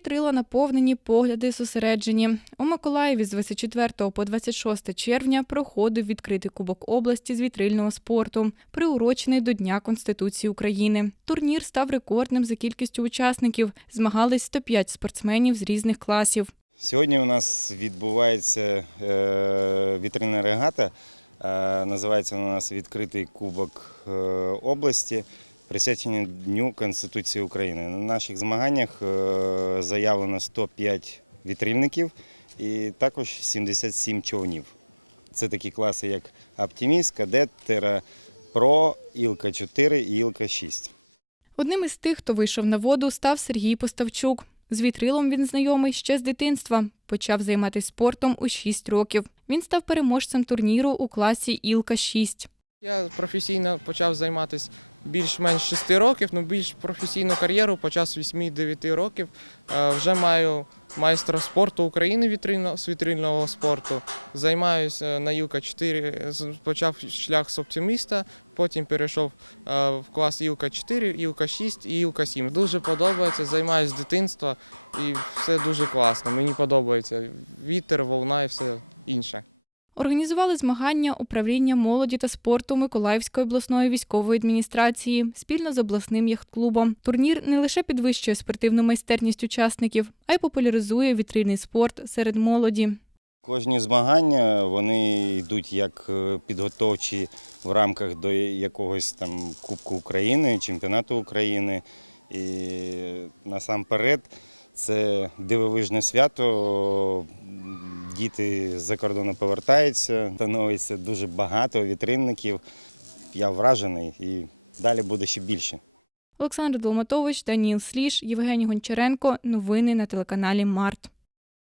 Вітрила наповнені, погляди зосереджені. У Миколаєві з 24 по 26 червня проходив відкритий кубок області з вітрильного спорту, приурочений до Дня Конституції України. Турнір став рекордним за кількістю учасників. Змагались 105 спортсменів з різних класів. Одним із тих, хто вийшов на воду, став Сергій Поставчук. З вітрилом він знайомий ще з дитинства. Почав займатися спортом у 6 років. Він став переможцем турніру у класі Ілка 6 Організували змагання управління молоді та спорту Миколаївської обласної військової адміністрації спільно з обласним яхт-клубом. Турнір не лише підвищує спортивну майстерність учасників, а й популяризує вітрильний спорт серед молоді. Олександр Долматович, Даніл Сліж, Євгеній Гончаренко. Новини на телеканалі Март.